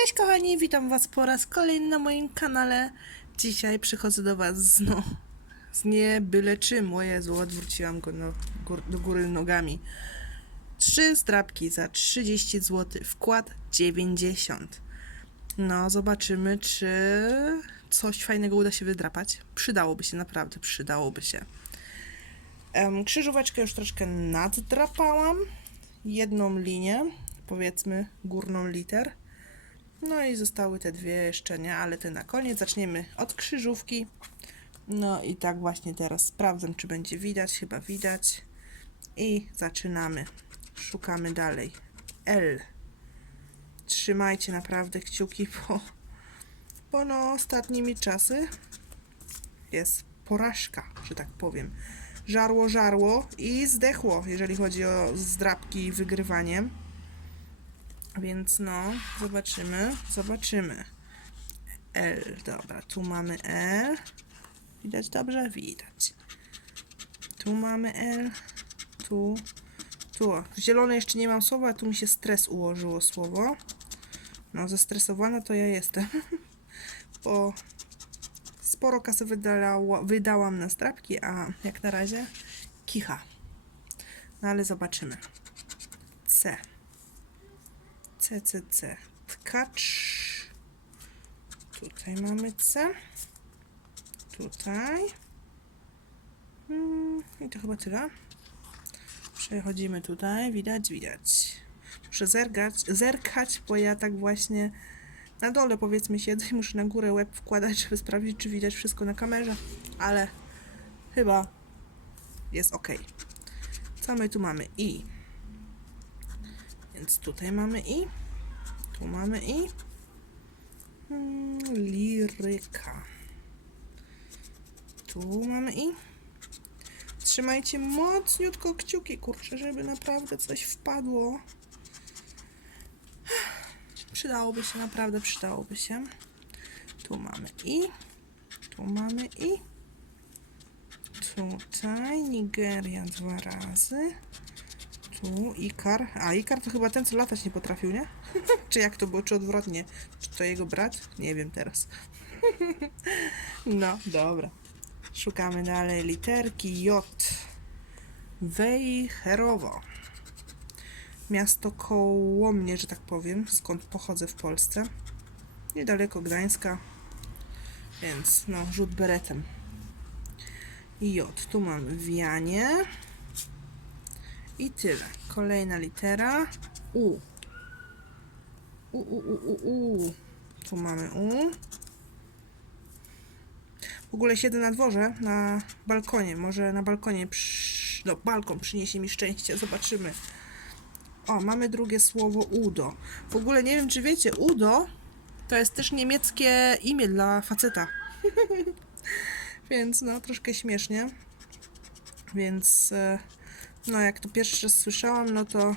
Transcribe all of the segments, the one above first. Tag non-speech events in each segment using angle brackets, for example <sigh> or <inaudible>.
Cześć kochani, witam was po raz kolejny na moim kanale. Dzisiaj przychodzę do was z, no, z nie byle czym. O Jezu, odwróciłam go no, gór, do góry nogami. Trzy zdrabki za 30 zł, wkład 90. No, zobaczymy, czy coś fajnego uda się wydrapać. Przydałoby się, naprawdę przydałoby się. Em, krzyżóweczkę już troszkę naddrapałam. Jedną linię, powiedzmy górną liter. No i zostały te dwie jeszcze nie, ale te na koniec. Zaczniemy od krzyżówki. No i tak właśnie teraz sprawdzam, czy będzie widać. Chyba widać. I zaczynamy. Szukamy dalej. L. Trzymajcie naprawdę kciuki, bo, bo no ostatnimi czasy jest porażka, że tak powiem. Żarło, żarło i zdechło, jeżeli chodzi o zdrabki i wygrywanie. Więc no, zobaczymy, zobaczymy. L, dobra, tu mamy L. Widać dobrze? Widać. Tu mamy L, tu, tu. Zielone jeszcze nie mam słowa, a tu mi się stres ułożyło słowo. No, zestresowana to ja jestem, <laughs> bo sporo kasy wydała, wydałam na strapki, a jak na razie kicha. No ale zobaczymy. C. C, C, C. Tkacz. Tutaj mamy C. Tutaj. Mm, I to chyba tyle. Przechodzimy tutaj. Widać, widać. Muszę zerkać, zerkać, bo ja tak właśnie na dole powiedzmy siedzę i muszę na górę łeb wkładać, żeby sprawdzić, czy widać wszystko na kamerze. Ale chyba jest ok. Co my tu mamy? I. Więc tutaj mamy i. Tu mamy i. Mm, liryka. Tu mamy i. Trzymajcie mocniutko kciuki, kurczę, żeby naprawdę coś wpadło. Przydałoby się, naprawdę przydałoby się. Tu mamy i. Tu mamy i. Tutaj Nigeria dwa razy. Tu Ikar. A, Ikar to chyba ten, co latać nie potrafił, nie? <laughs> czy jak to było, czy odwrotnie? Czy to jego brat? Nie wiem teraz. <laughs> no, dobra. Szukamy dalej literki J. Wejherowo. Miasto koło mnie, że tak powiem, skąd pochodzę w Polsce. Niedaleko Gdańska. Więc, no, rzut beretem. J. Tu mamy wianie. I tyle. Kolejna litera. U. U, u, u, u, u. Tu mamy U. W ogóle siedzę na dworze, na balkonie. Może na balkonie, przy... no balkon przyniesie mi szczęście. Zobaczymy. O, mamy drugie słowo Udo. W ogóle nie wiem, czy wiecie, Udo to jest też niemieckie imię dla faceta. <laughs> Więc no, troszkę śmiesznie. Więc e, no, jak to pierwszy raz słyszałam, no to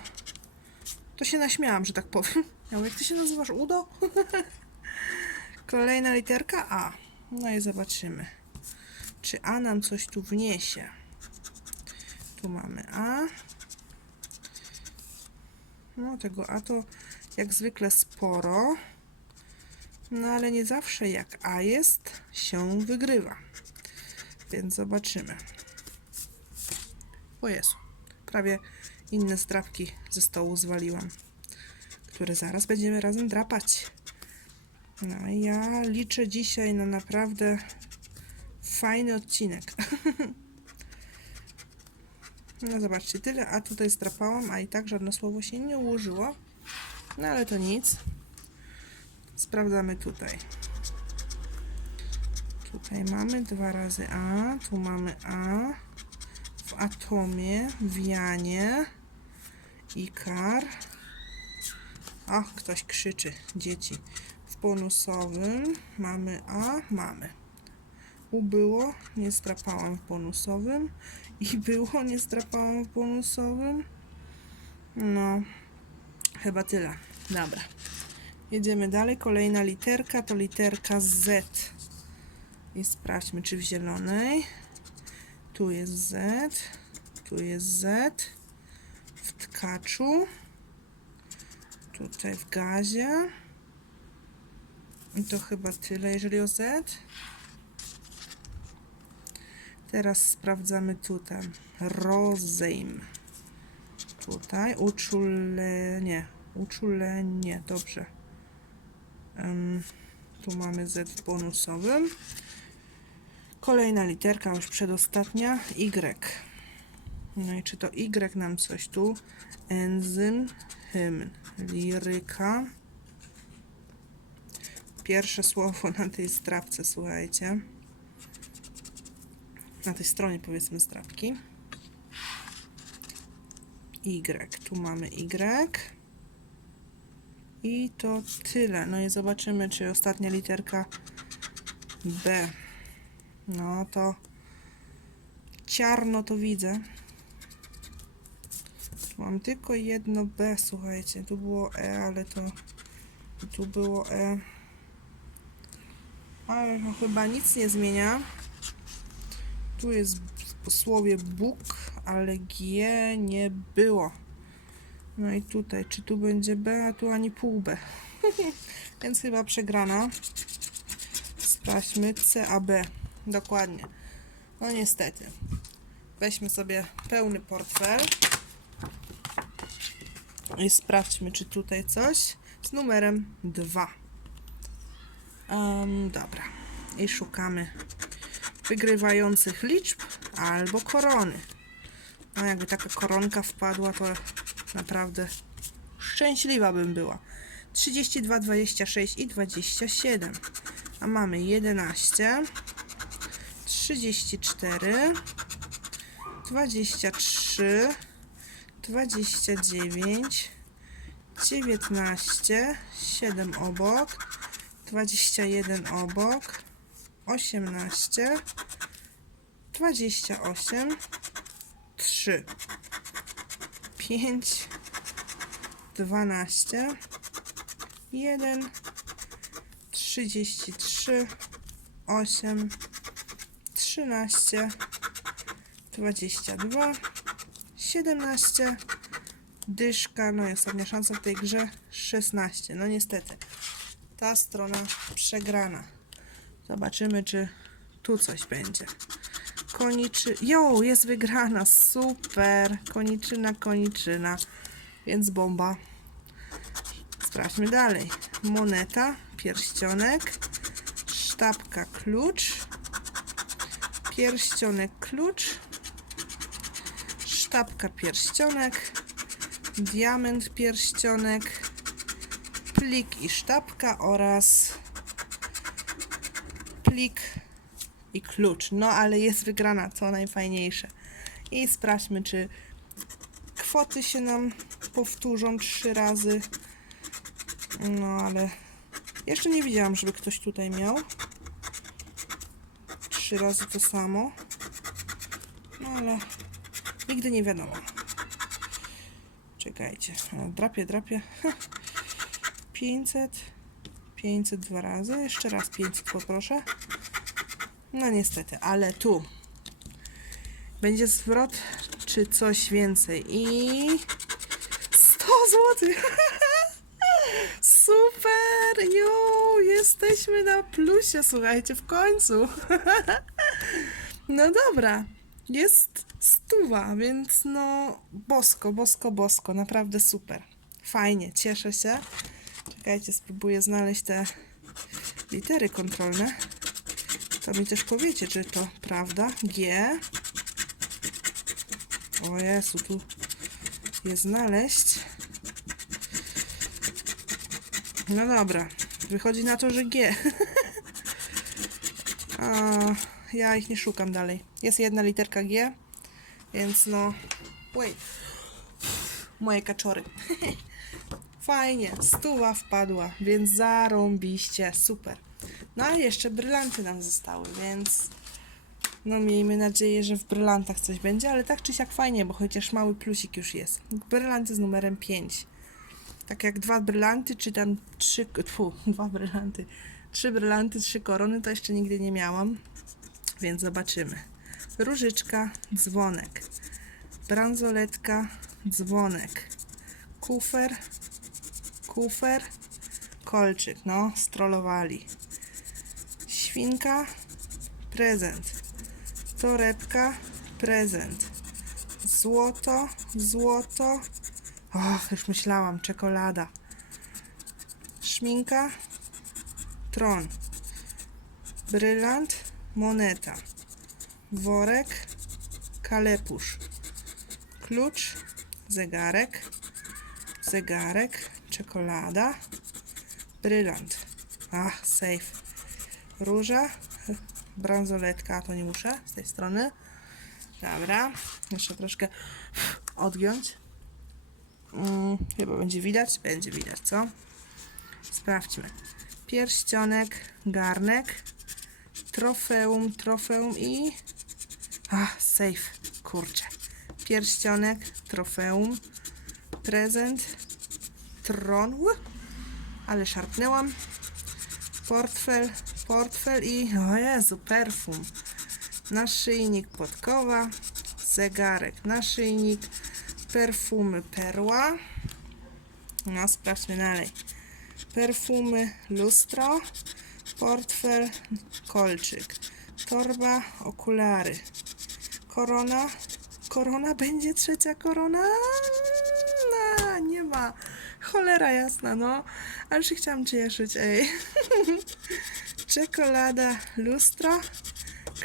to się naśmiałam, że tak powiem. <laughs> Ja mówię, jak ty się nazywasz Udo? <laughs> Kolejna literka A. No i zobaczymy, czy A nam coś tu wniesie. Tu mamy A. No, tego A to jak zwykle sporo. No, ale nie zawsze jak A jest, się wygrywa. Więc zobaczymy. O Jezu, prawie inne strapki ze stołu zwaliłam, które zaraz będziemy razem drapać. No ja liczę dzisiaj na naprawdę fajny odcinek. <laughs> No zobaczcie, tyle, a tutaj zdrapałam, a i tak żadne słowo się nie ułożyło. No ale to nic. Sprawdzamy tutaj. Tutaj mamy dwa razy A, tu mamy A. W atomie, wianie, ikar. O, ktoś krzyczy, dzieci. W bonusowym mamy A, mamy. U było, nie zdrapałam w bonusowym. I było, nie zdrapałam w bonusowym. No, chyba tyle. Dobra. Jedziemy dalej. Kolejna literka to literka Z. I sprawdźmy, czy w zielonej. Tu jest Z. Tu jest Z. W tkaczu. Tutaj w gazie. I to chyba tyle, jeżeli o Z. Teraz sprawdzamy tutaj. Rozejm. Tutaj. Uczulenie. Uczulenie. Dobrze. Em, tu mamy Z w bonusowym. Kolejna literka, już przedostatnia. Y. No i czy to Y nam coś tu? Enzym, hymn, liryka. Pierwsze słowo na tej strapce, słuchajcie. Na tej stronie powiedzmy strapki. Y. Tu mamy Y. I to tyle. No i zobaczymy, czy ostatnia literka B. No to ciarno to widzę. Tu mam tylko jedno B, słuchajcie. Tu było E, ale to tu było E. Ale to chyba nic nie zmienia. Tu jest po słowie Bóg, ale G nie było. No i tutaj, czy tu będzie B, a tu ani pół B. <laughs> Więc chyba przegrana. Sprawdźmy C, A, B. Dokładnie. No niestety. Weźmy sobie pełny portfel. I sprawdźmy, czy tutaj coś z numerem 2. Um, dobra. I szukamy wygrywających liczb albo korony. No jakby taka koronka wpadła, to naprawdę szczęśliwa bym była. 32, 26 i 27. A mamy 11, 34, 23, 29, 19, 7 obok, 21 obok, 18, 28, 3, 5, 12, 1, 33, 8, 13, 22, 17, dyszka, no i ostatnia szansa w tej grze 16. No niestety, ta strona przegrana. Zobaczymy, czy tu coś będzie. Koniczy... Jo, jest wygrana, super. Koniczyna, koniczyna. Więc bomba. Sprawdźmy dalej. Moneta, pierścionek, sztabka, klucz, pierścionek, klucz, sztabka, pierścionek, diament, pierścionek, plik i sztabka oraz plik i klucz. No ale jest wygrana, co najfajniejsze. I sprawdźmy, czy kwoty się nam powtórzą trzy razy. No ale jeszcze nie widziałam, żeby ktoś tutaj miał. Trzy razy to samo. No ale nigdy nie wiadomo. Czekajcie. Drapie, drapie. <laughs> 500. 500 dwa razy. Jeszcze raz 500 poproszę. No niestety, ale tu będzie zwrot, czy coś więcej. I 100 zł. <laughs> Super! Jo, jesteśmy na plusie, słuchajcie, w końcu. <laughs> No dobra, jest stuwa, więc no bosko, bosko, bosko, naprawdę super. Fajnie, cieszę się. Czekajcie, spróbuję znaleźć te litery kontrolne. To mi też powiecie, czy to prawda. G. O Jezu, tu je znaleźć. No dobra. Wychodzi na to, że G. <laughs> A, ja ich nie szukam dalej. Jest jedna literka G, więc no... Wait. Moje kaczory. <laughs> Fajnie, stuwa wpadła, więc zarąbiście, super. No a jeszcze brylanty nam zostały, więc no miejmy nadzieję, że w brylantach coś będzie, ale tak czy siak fajnie, bo chociaż mały plusik już jest. Brylanty z numerem 5. Tak jak dwa brylanty, czy tam trzy, tfu, dwa brylanty, trzy brylanty, trzy korony, to jeszcze nigdy nie miałam, więc zobaczymy. Różyczka, dzwonek, bransoletka, dzwonek, kufer, kufer, kolczyk, no, strollowali. Świnka, prezent. Torebka, prezent. Złoto, złoto. Och, już myślałam, czekolada. Szminka, tron. Brylant, moneta. Worek, kalepusz. Klucz, zegarek, zegarek, czekolada, brylant. Ach, safe. Róża, <laughs> bransoletka, to nie muszę z tej strony. Dobra, jeszcze troszkę odgiąć. Mm, chyba będzie widać, będzie widać, co? Sprawdźmy. Pierścionek, garnek, trofeum, trofeum i... Ach, safe, kurczę. Pierścionek, trofeum, prezent, tron, ale szarpnęłam. Portfel, portfel i, o Jezu, perfum. Naszyjnik podkowa, zegarek, naszyjnik, perfumy perła. No, sprawdźmy dalej. Perfumy, lustro, portfel, kolczyk, torba, okulary, korona, korona, będzie trzecia korona? No, nie ma. Cholera jasna, no. Ale się chciałam cieszyć, ej. <laughs> Czekolada, lustro,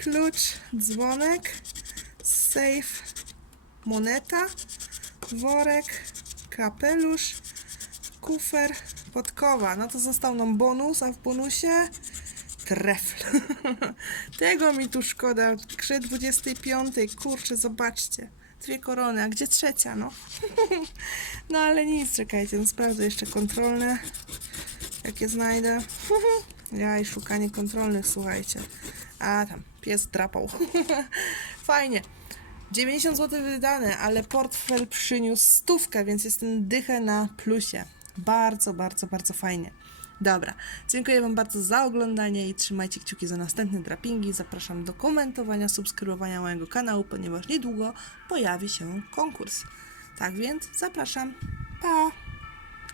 klucz, dzwonek, safe, moneta, worek, kapelusz, kufer, podkowa. No to został nam bonus, a w bonusie trefl. <laughs> Tego mi tu szkoda. Krze 25. Kurczę, zobaczcie. Dwie korony, a gdzie trzecia, no? <laughs> no ale nic, czekajcie, no sprawdzę jeszcze kontrolne. Jakie znajdę. <laughs> ja i szukanie kontrolnych, słuchajcie. A tam, pies drapał. Fajnie. 90 zł wydane, ale portfel przyniósł stówkę, więc jestem dychę na plusie. Bardzo, bardzo, bardzo fajnie. Dobra, dziękuję Wam bardzo za oglądanie i trzymajcie kciuki za następne drapingi. Zapraszam do komentowania, subskrybowania mojego kanału, ponieważ niedługo pojawi się konkurs. Tak więc zapraszam. Pa!